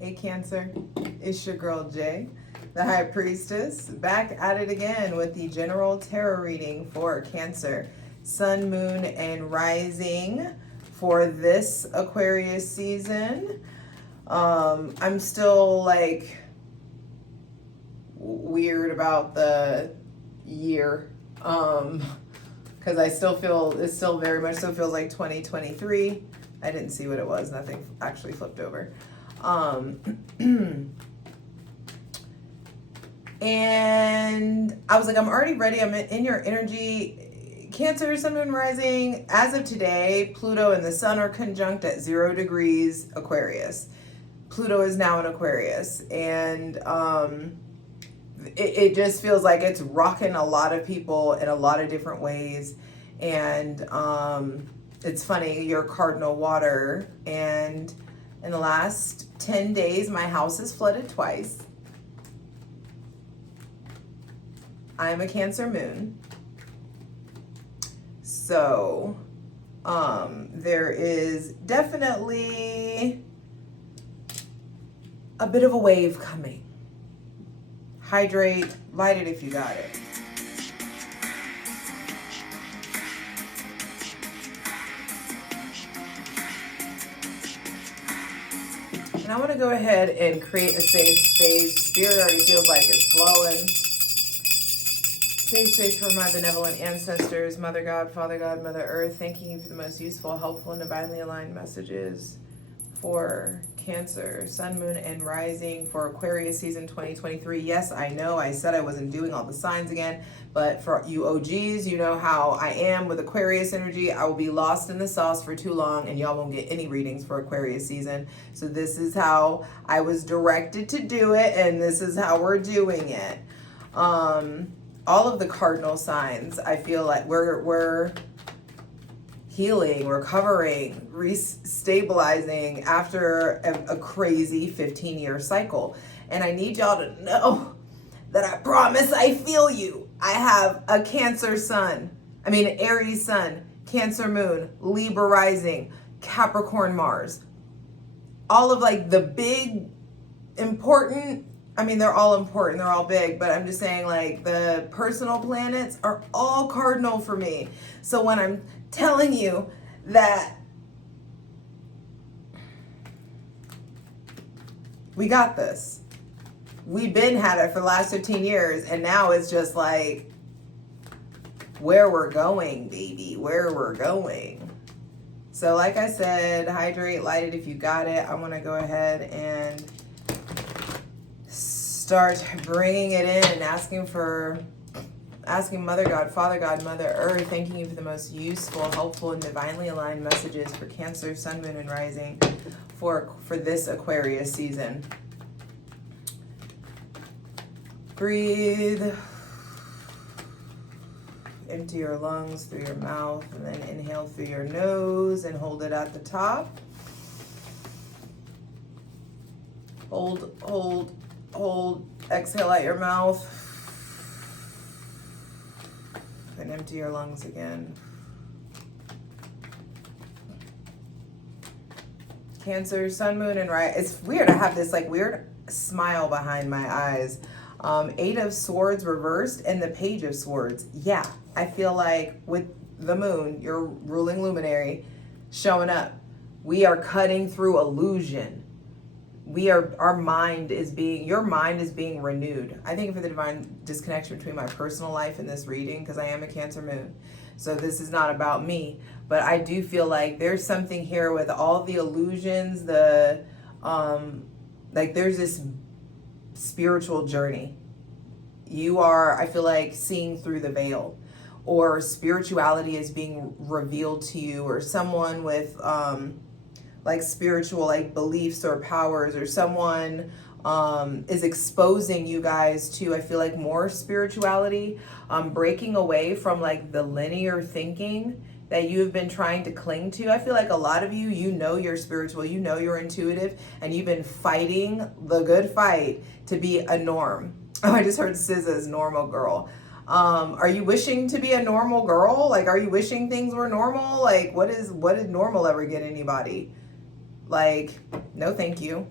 Hey Cancer, it's your girl Jay, the High Priestess, back at it again with the general tarot reading for Cancer, Sun, Moon, and Rising for this Aquarius season. I'm still like weird about the year, because I still feel, it still very much so feels like 2023. I didn't see what it was, nothing actually flipped over. And I was like, I'm already ready. I'm in your energy. Cancer, Sun, Moon, Rising. As of today, Pluto and the Sun are conjunct at 0 degrees Aquarius. Pluto is now in Aquarius. And it just feels like it's rocking a lot of people in a lot of different ways. And it's funny, you're cardinal water. And in the last 10 days, my house is flooded twice. I'm a Cancer moon. So, there is definitely a bit of a wave coming. Hydrate, light it if you got it. And I want to go ahead and create a safe space. Spirit already feels like it's flowing. Safe space for my benevolent ancestors, Mother God, Father God, Mother Earth. Thanking you for the most useful, helpful, and divinely aligned messages for Cancer, Sun, Moon, and Rising for Aquarius season 2023. Yes, I know I said I wasn't doing all the signs again, but for you OGs, you know how I am with Aquarius energy. I will be lost in the sauce for too long, and y'all won't get any readings for Aquarius season. So this is how I was directed to do it, and this is how we're doing it. All of the cardinal signs, I feel like we're healing, recovering, restabilizing after a crazy 15-year cycle. And I need y'all to know that I promise I feel you. I have a Cancer sun, Aries sun, Cancer moon, Libra rising, Capricorn Mars. All of like the big, important, they're all important, they're all big, but I'm just saying like the personal planets are all cardinal for me. So when I'm telling you that we got this, we've been had it for the last 15 years, and now it's just like where we're going, baby, where we're going. So like I said, hydrate, light it if you got it. I want to go ahead and start bringing it in and asking Mother God, Father God, Mother Earth, thanking you for the most useful, helpful, and divinely aligned messages for Cancer, Sun, Moon, and Rising for this Aquarius season. Breathe. Empty your lungs through your mouth, and then inhale through your nose and hold it at the top. Hold. Exhale out your mouth. And empty your lungs again. Cancer, Sun, Moon, and Rising. It's weird. I have this like weird smile behind my eyes. 8 of Swords reversed and the Page of Swords. Yeah, I feel like with the moon, your ruling luminary, showing up, we are cutting through illusion. Your mind is being renewed. I think for the divine disconnection between my personal life and this reading, because I am a Cancer moon. So this is not about me, but I do feel like there's something here with all the illusions, like there's this spiritual journey. You are, I feel like, seeing through the veil, or spirituality is being revealed to you, or someone with, like spiritual like beliefs or powers, or someone is exposing you guys to, I feel like, more spirituality, breaking away from like the linear thinking that you have been trying to cling to. I feel like a lot of you, you're spiritual, you're intuitive, and you've been fighting the good fight to be a norm. Oh, I just heard SZA's normal girl. Are you wishing to be a normal girl? Like, are you wishing things were normal? Like, what did normal ever get anybody? Like, no thank you.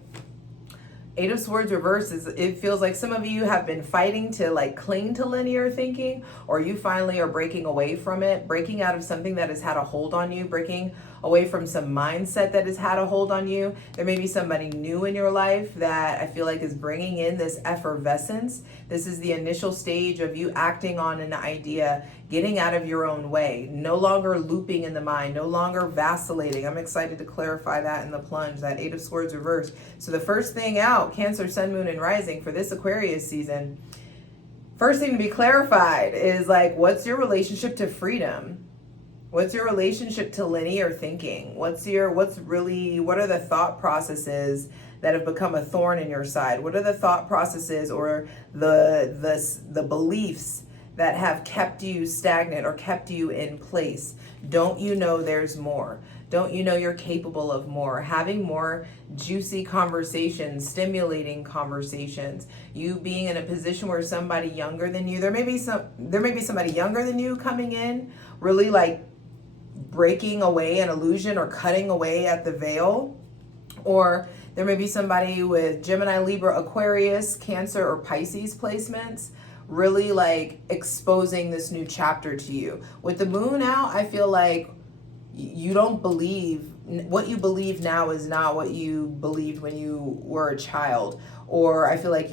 Eight of Swords reverse is, it feels like some of you have been fighting to like cling to linear thinking, or you finally are breaking away from it, breaking out of something that has had a hold on you, breaking away from some mindset that has had a hold on you. There may be somebody new in your life that I feel like is bringing in this effervescence. This is the initial stage of you acting on an idea, getting out of your own way, no longer looping in the mind, no longer vacillating. I'm excited to clarify that in the plunge, that Eight of Swords reverse. So the first thing out, Cancer, Sun, Moon, and Rising for this Aquarius season, first thing to be clarified is like, what's your relationship to freedom? What's your relationship to linear thinking? What are the thought processes that have become a thorn in your side? What are the thought processes or the beliefs that have kept you stagnant or kept you in place? Don't you know there's more? Don't you know you're capable of more? Having more juicy conversations, stimulating conversations, you being in a position where somebody younger than you, there may be somebody younger than you coming in, really like breaking away an illusion or cutting away at the veil. Or there may be somebody with Gemini, Libra, Aquarius, Cancer, or Pisces placements, really like exposing this new chapter to you. With the moon out, I feel like you don't believe, what you believe now is not what you believed when you were a child. Or I feel like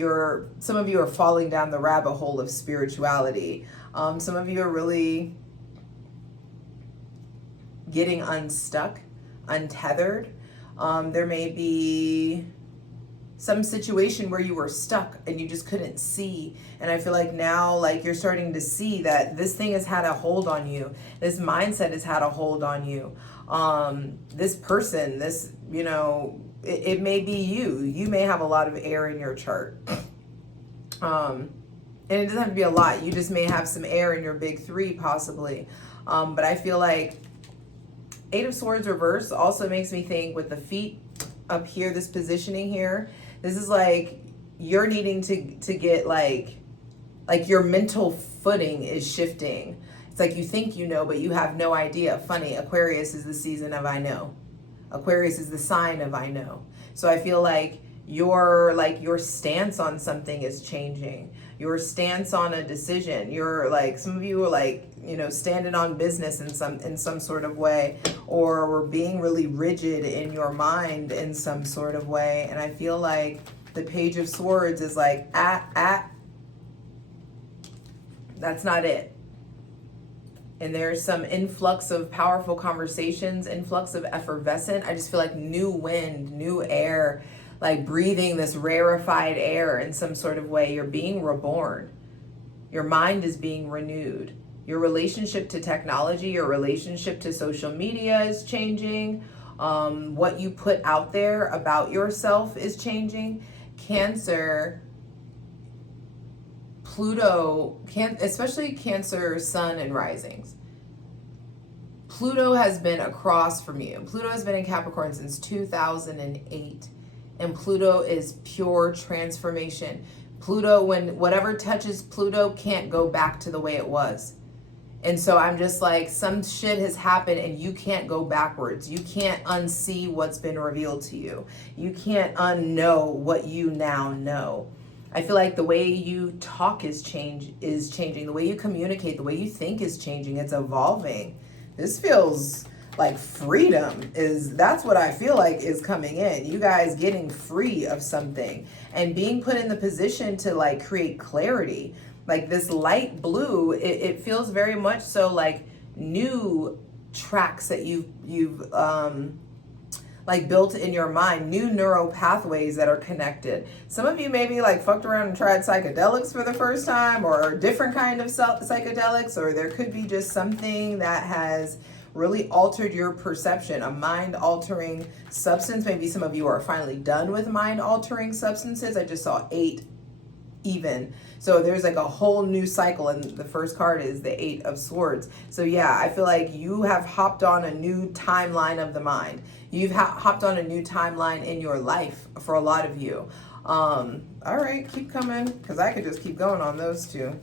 some of you are falling down the rabbit hole of spirituality. Some of you are really getting unstuck, untethered. There may be some situation where you were stuck and you just couldn't see. And I feel like now, like, you're starting to see that this thing has had a hold on you. This mindset has had a hold on you. This person, it may be you. You may have a lot of air in your chart. And it doesn't have to be a lot. You just may have some air in your big three, possibly. But I feel like Eight of Swords reverse also makes me think with the feet up here, this positioning here, this is like you're needing to get like your mental footing is shifting. It's like you think you know, but you have no idea. Funny, Aquarius is the season of I know. Aquarius is the sign of I know. So I feel like your stance on something is changing. Your stance on a decision. You're like, some of you are like, standing on business in some sort of way, or we're being really rigid in your mind in some sort of way. And I feel like the Page of Swords is like, that's not it. And there's some influx of powerful conversations, influx of effervescent. I just feel like new wind, new air, like breathing this rarefied air in some sort of way. You're being reborn. Your mind is being renewed. Your relationship to technology, your relationship to social media is changing. What you put out there about yourself is changing. Cancer, Pluto, especially Cancer, Sun, and risings. Pluto has been across from you. Pluto has been in Capricorn since 2008. And Pluto is pure transformation. Pluto, whatever touches Pluto can't go back to the way it was. And so I'm just like, some shit has happened and you can't go backwards. You can't unsee what's been revealed to you. You can't unknow what you now know. I feel like the way you talk is changing. The way you communicate, the way you think is changing. It's evolving. This feels like freedom that's what I feel like is coming in. You guys getting free of something and being put in the position to like create clarity. Like this light blue, it feels very much so like new tracks that you've like built in your mind, new neural pathways that are connected. Some of you maybe like fucked around and tried psychedelics for the first time, or different kind of psychedelics, or there could be just something that has really altered your perception, a mind-altering substance. Maybe some of you are finally done with mind-altering substances. I just saw 8 even. So there's like a whole new cycle, and the first card is the 8 of Swords. So yeah, I feel like you have hopped on a new timeline of the mind. You've hopped on a new timeline in your life for a lot of you. All right, keep coming, because I could just keep going on those two.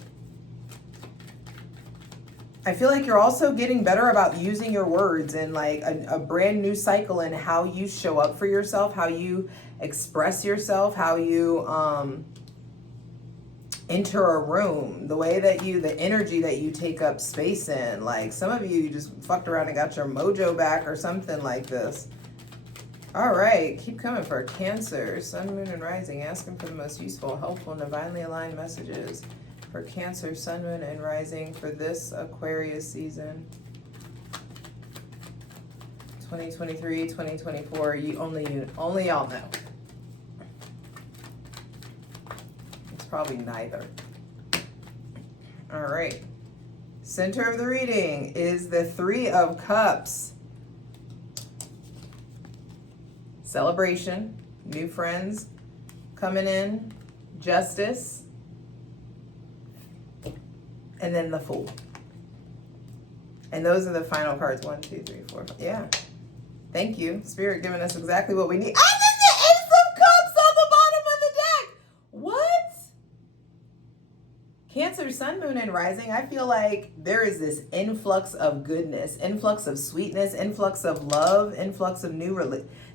I feel like you're also getting better about using your words, and like a brand new cycle in how you show up for yourself, how you express yourself, how you enter a room, the way that the energy that you take up space in. Like some of you just fucked around and got your mojo back or something like this. All right, keep coming for Cancer, Sun, Moon, and Rising. Asking for the most useful, helpful, and divinely aligned messages for Cancer, Sun, Moon, and Rising for this Aquarius season. 2023, 2024, only y'all know. It's probably neither. All right. Center of the reading is the Three of Cups. Celebration, new friends coming in, justice, and then the Fool. And those are the final cards. 1, 2, 3, 4, 5. Yeah. Thank you. Spirit giving us exactly what we need. And then the Ace of Cups on the bottom of the deck. What? Cancer, Sun, Moon, and Rising. I feel like there is this influx of goodness, influx of sweetness, influx of love, influx of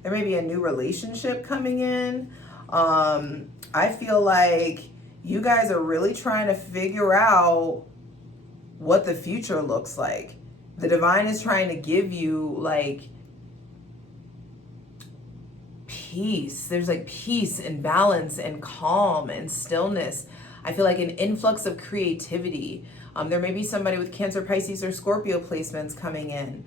there may be a new relationship coming in. I feel like you guys are really trying to figure out what the future looks like. The divine is trying to give you like peace. There's like peace and balance and calm and stillness. I feel like an influx of creativity. There may be somebody with Cancer, Pisces, or Scorpio placements coming in.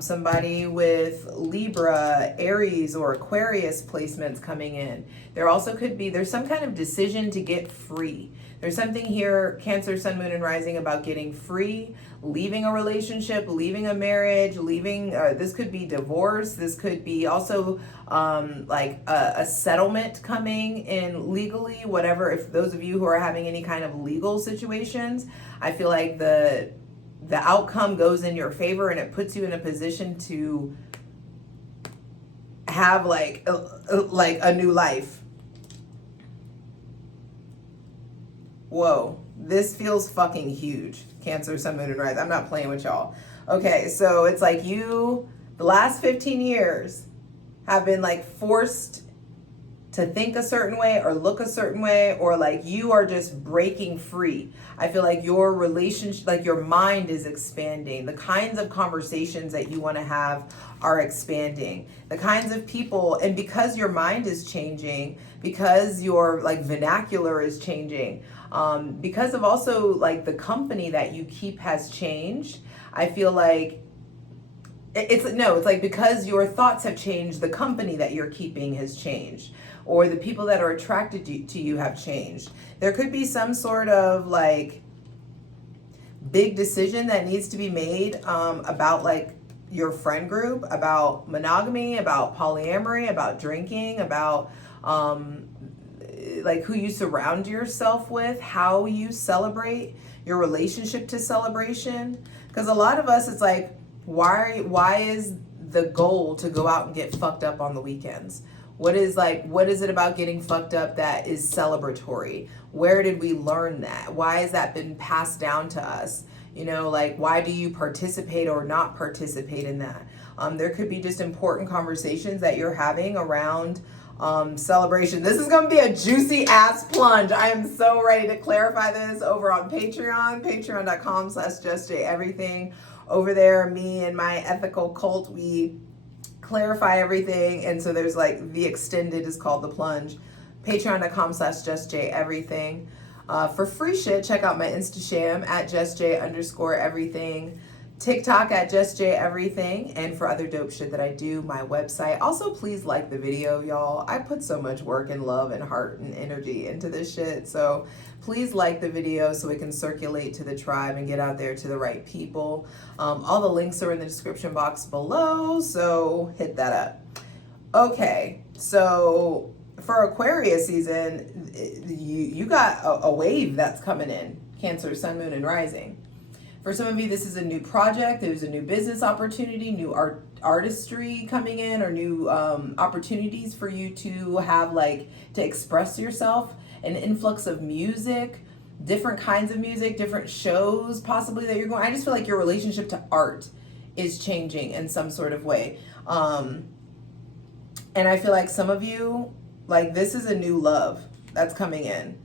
Somebody with Libra, Aries, or Aquarius placements coming in. There also could be, there's some kind of decision to get free. There's something here, Cancer, Sun, Moon, and Rising, about getting free, leaving a relationship, leaving a marriage, leaving, this could be divorce. This could be also like a settlement coming in legally, whatever. If those of you who are having any kind of legal situations, I feel like the outcome goes in your favor and it puts you in a position to have like a new life. Whoa, this feels fucking huge. Cancer, Sun, Moon, and Rising. I'm not playing with y'all. Okay, so it's like you, the last 15 years have been like forced to think a certain way or look a certain way, or like you are just breaking free. I feel like your relationship, like your mind is expanding. The kinds of conversations that you want to have are expanding. The kinds of people, and because your mind is changing, because your like vernacular is changing, because of also like the company that you keep has changed. I feel like it's like because your thoughts have changed, the company that you're keeping has changed, or the people that are attracted to you have changed. There could be some sort of like big decision that needs to be made about like your friend group, about monogamy, about polyamory, about drinking, about like who you surround yourself with, how you celebrate, your relationship to celebration. Because a lot of us, it's like, why is the goal to go out and get fucked up on the weekends? What is it about getting fucked up that is celebratory? Where did we learn that? Why has that been passed down to us? You know, like, why do you participate or not participate in that? There could be just important conversations that you're having around celebration. This is going to be a juicy ass plunge. I am so ready to clarify this over on Patreon, patreon.com/JustJEverything. Over there, me and my ethical cult, we clarify everything. And so there's like the extended is called the plunge. Patreon.com/JustJEverything. For free shit, check out my Instasham at JustJ_everything. TikTok at JustJEverything, and for other dope shit that I do, my website. Also, please like the video, y'all. I put so much work and love and heart and energy into this shit, so please like the video so it can circulate to the tribe and get out there to the right people. All the links are in the description box below, so hit that up. Okay, so for Aquarius season, you got a wave that's coming in. Cancer, Sun, Moon, and Rising. For some of you, this is a new project. There's a new business opportunity, new artistry coming in, or new opportunities for you to have, like, to express yourself. An influx of music, different kinds of music, different shows possibly that you're going. I just feel like your relationship to art is changing in some sort of way. And I feel like some of you like this is a new love that's coming in.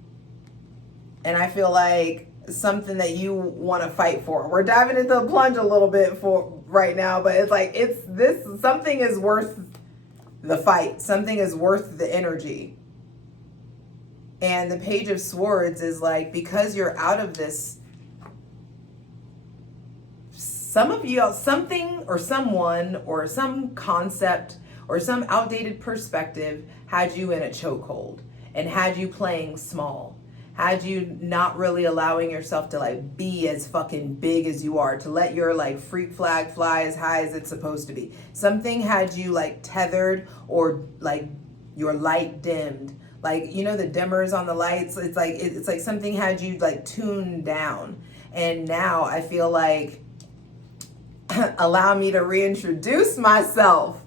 And I feel like something that you want to fight for. We're diving into the plunge a little bit for right now, but it's like, something is worth the fight. Something is worth the energy. And the Page of Swords is like, because you're out of this, some of you, something or someone or some concept or some outdated perspective had you in a chokehold and had you playing small, had you not really allowing yourself to like be as fucking big as you are, to let your like freak flag fly as high as it's supposed to be. Something had you like tethered, or like your light dimmed. Like, you know, the dimmers on the lights, it's like something had you like tuned down. And now I feel like, allow me to reintroduce myself.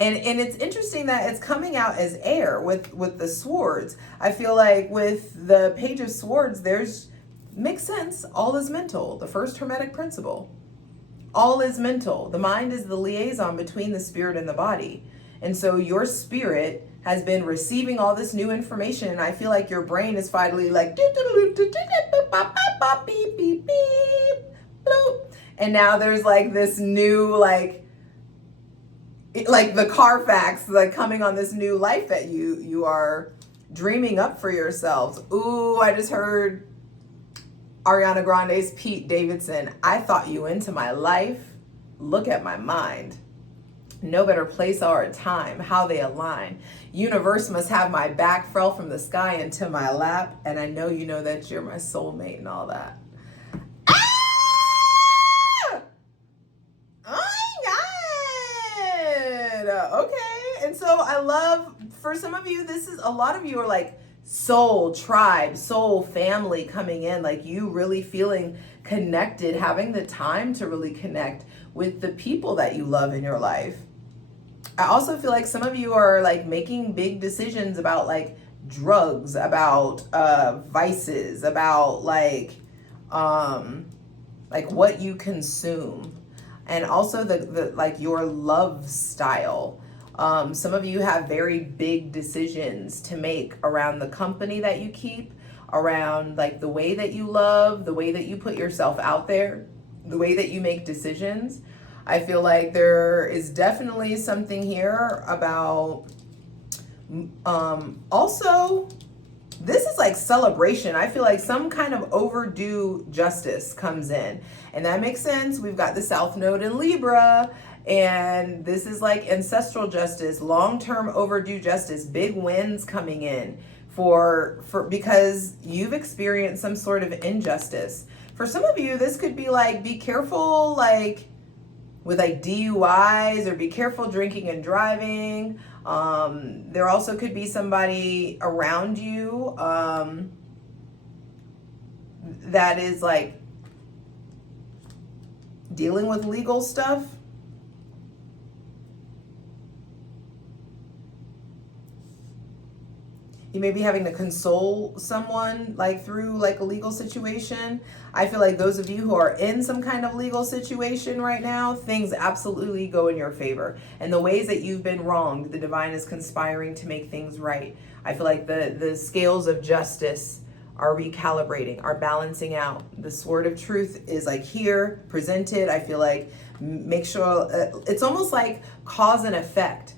And it's interesting that it's coming out as air with the swords. I feel like with the Page of Swords, makes sense. All is mental. The first Hermetic principle. All is mental. The mind is the liaison between the spirit and the body. And so your spirit has been receiving all this new information, and I feel like your brain is finally like beep beep beep bloop. And now there's like this new like the Carfax, like coming on this new life that you are dreaming up for yourselves. Ooh, I just heard Ariana Grande's Pete Davidson. I thought you into my life. Look at my mind. No better place or time, how they align. Universe must have my back, fell from the sky into my lap, and I know you know that you're my soulmate and all that. Ah! Oh my God! Okay, and so I love, for some of you, a lot of you are like soul tribe, soul family coming in, like you really feeling connected, having the time to really connect with the people that you love in your life. I also feel like some of you are like making big decisions about like drugs, about vices, about like what you consume, and also the like your love style. Some of you have very big decisions to make around the company that you keep, around like the way that you love, the way that you put yourself out there, the way that you make decisions. I feel like there is definitely something here about, also, this is like celebration. I feel like some kind of overdue justice comes in, and that makes sense. We've got the South Node in Libra, and this is like ancestral justice, long-term overdue justice, big wins coming in for because you've experienced some sort of injustice. For some of you, this could be like, be careful, like, with like DUIs, or be careful drinking and driving. There also could be somebody around you that is like dealing with legal stuff. You may be having to console someone like through like a legal situation. I feel like those of you who are in some kind of legal situation right now, things absolutely go in your favor. And the ways that you've been wronged, the divine is conspiring to make things right. I feel like the scales of justice are recalibrating, are balancing out. The sword of truth is like here, presented. I feel like make sure, it's almost like cause and effect.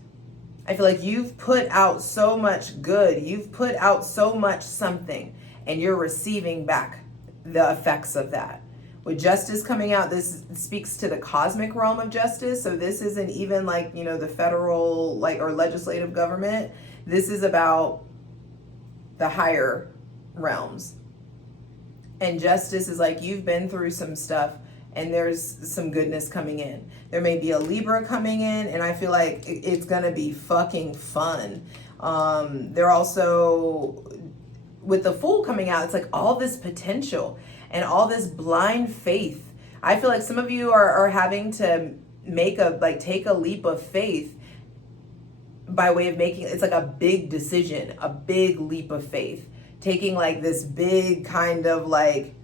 I feel like you've put out so much good, you've put out so much something, and you're receiving back the effects of that. With justice coming out, this speaks to the cosmic realm of justice. So this isn't even like, you know, the federal like or legislative government. This is about the higher realms. And justice is like, you've been through some stuff, and there's some goodness coming in. There may be a Libra coming in, and I feel like it's gonna be fucking fun. They're also, with the Fool coming out, it's like all this potential and all this blind faith. I feel like some of you are having to take a leap of faith by way of making, it's like a big decision, a big leap of faith. Taking like this big kind of like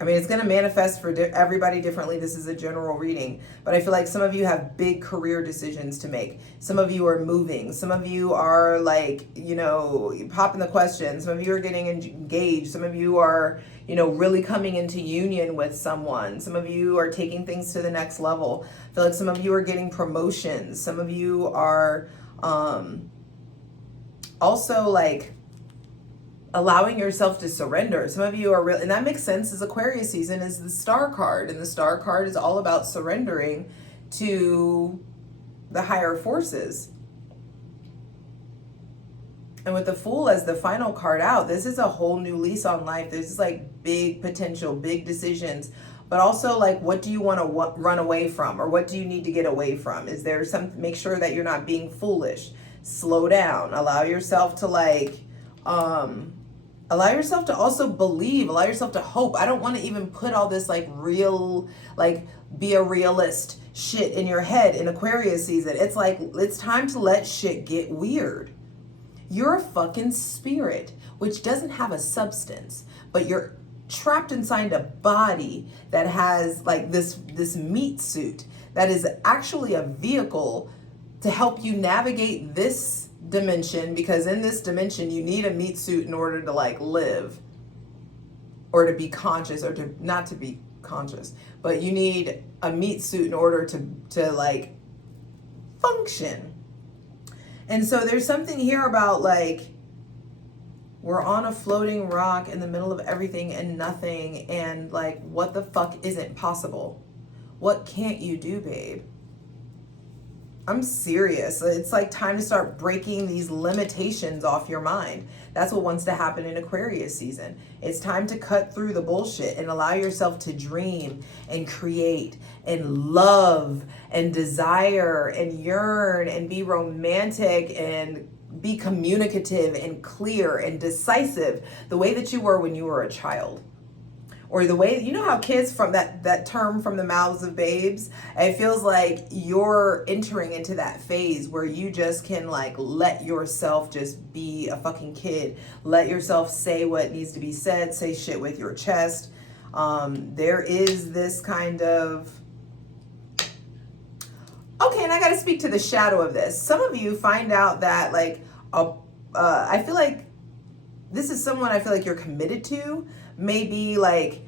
I mean, it's going to manifest for everybody differently. This is a general reading, but I feel like some of you have big career decisions to make. Some of you are moving. Some of you are like, you know, popping the question. Some of you are getting engaged. Some of you are, you know, really coming into union with someone. Some of you are taking things to the next level. I feel like some of you are getting promotions. Some of you are also like allowing yourself to surrender. Some of you are real, and that makes sense, as Aquarius season is the Star card, and the Star card is all about surrendering to the higher forces. And with the Fool as the final card out, this is a whole new lease on life. This is like big potential, big decisions, but also like, what do you want to run away from, or what do you need to get away from? Is there some, make sure that you're not being foolish. Slow down, allow yourself to like, allow yourself to also believe, allow yourself to hope. I don't want to even put all this like real, like be a realist shit in your head in Aquarius season. It's like, it's time to let shit get weird. You're a fucking spirit, which doesn't have a substance, but you're trapped inside a body that has like this meat suit that is actually a vehicle to help you navigate this dimension, because in this dimension you need a meat suit in order to like live, or to be conscious, or to not to be conscious, but you need a meat suit in order to like function. And so there's something here about like, we're on a floating rock in the middle of everything and nothing, and like, what the fuck isn't possible? What can't you do, babe? I'm serious. It's like time to start breaking these limitations off your mind. That's what wants to happen in Aquarius season. It's time to cut through the bullshit and allow yourself to dream and create and love and desire and yearn and be romantic and be communicative and clear and decisive the way that you were when you were a child. Or the way, you know how kids, from that term, from the mouths of babes, it feels like you're entering into that phase where you just can like let yourself just be a fucking kid. Let yourself say what needs to be said, say shit with your chest. There is this kind of, okay, and I gotta speak to the shadow of this. Some of you find out that like, I feel like this is someone I feel like you're committed to, maybe like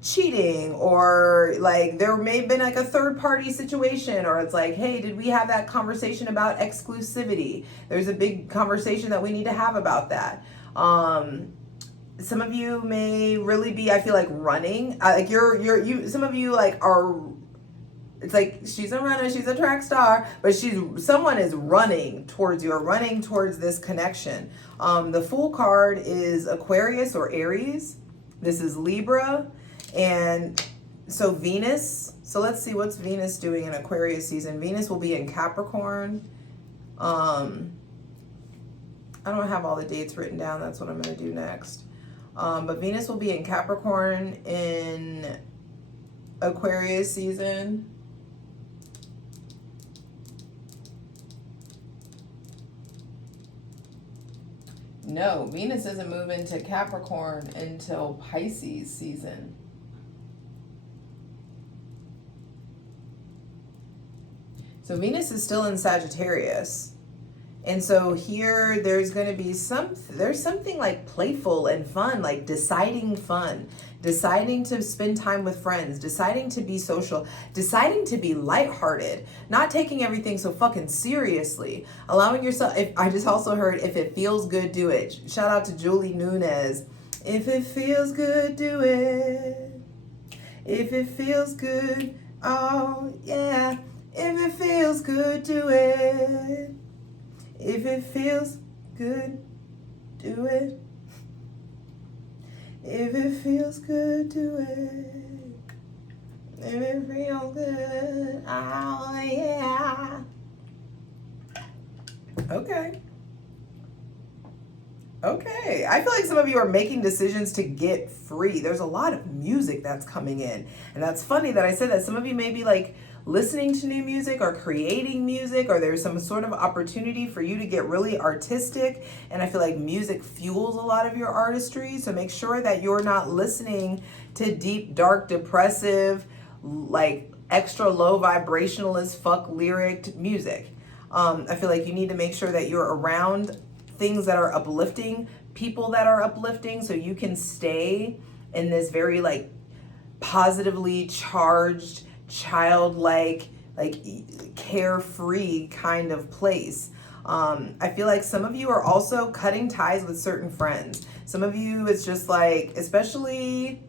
cheating, or like there may have been like a third party situation, or it's like, hey, did we have that conversation about exclusivity? There's a big conversation that we need to have about that. Some of you may really be, I feel like, running, like some of you like are, it's like she's a runner, she's a track star, but someone is running towards you, or running towards this connection. The Fool card is Aquarius or Aries. This is Libra. And so Venus, so let's see what's Venus doing in Aquarius season. Venus will be in Capricorn. I don't have all the dates written down. That's what I'm going to do next. But Venus will be in Capricorn in Aquarius season. No, Venus doesn't move into Capricorn until Pisces season. So Venus is still in Sagittarius. And so here there's going to be something like playful and fun, like deciding to spend time with friends, deciding to be social, deciding to be lighthearted, not taking everything so fucking seriously, allowing yourself, I just also heard, if it feels good, do it. Shout out to Julie Nunez. If it feels good, do it. If it feels good, oh yeah. If it feels good, do it. If it feels good, do it. If it feels good, do it. If it feels good, oh yeah. Okay. Okay. I feel like some of you are making decisions to get free. There's a lot of music that's coming in. And that's funny that I said that. Some of you may be like listening to new music or creating music, or there's some sort of opportunity for you to get really artistic. And I feel like music fuels a lot of your artistry. So make sure that you're not listening to deep, dark, depressive, like extra low vibrational as fuck lyric music. I feel like you need to make sure that you're around things that are uplifting, people that are uplifting, so you can stay in this very like positively charged, childlike, like carefree kind of place. I feel like some of you are also cutting ties with certain friends. Some of you, it's just like, especially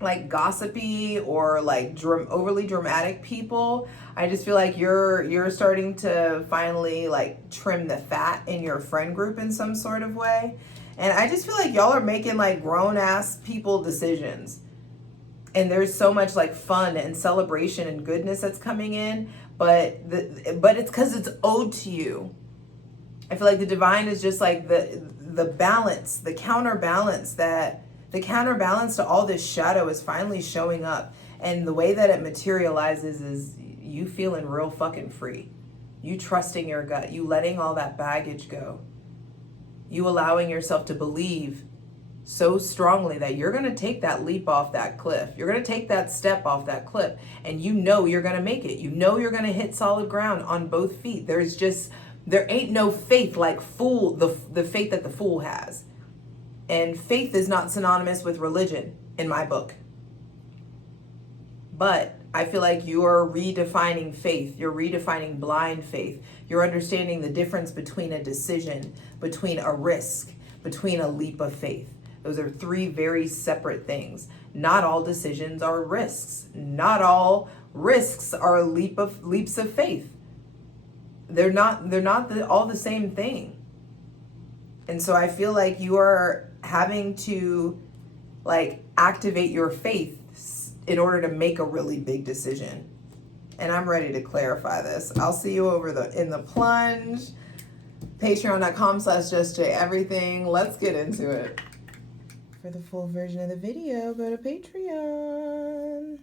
like gossipy or like overly dramatic people. I just feel like you're starting to finally like trim the fat in your friend group in some sort of way. And I just feel like y'all are making like grown ass people decisions. And there's so much like fun and celebration and goodness that's coming in, but it's because it's owed to you. I feel like the divine is just like the balance, the counterbalance to all this shadow is finally showing up. And the way that it materializes is you feeling real fucking free. You trusting your gut, you letting all that baggage go. You allowing yourself to believe so strongly that you're going to take that leap off that cliff. You're going to take that step off that cliff, and you know you're going to make it. You know you're going to hit solid ground on both feet. There ain't no faith like the faith that the fool has. And faith is not synonymous with religion in my book. But I feel like you're redefining faith. You're redefining blind faith. You're understanding the difference between a decision, between a risk, between a leap of faith. Those are three very separate things. Not all decisions are risks. Not all risks are leaps of faith. They're not all the same thing. And so I feel like you are having to like activate your faith in order to make a really big decision. And I'm ready to clarify this. I'll see you over in the plunge. Patreon.com/JustJEverything. Let's get into it. For the full version of the video, go to Patreon.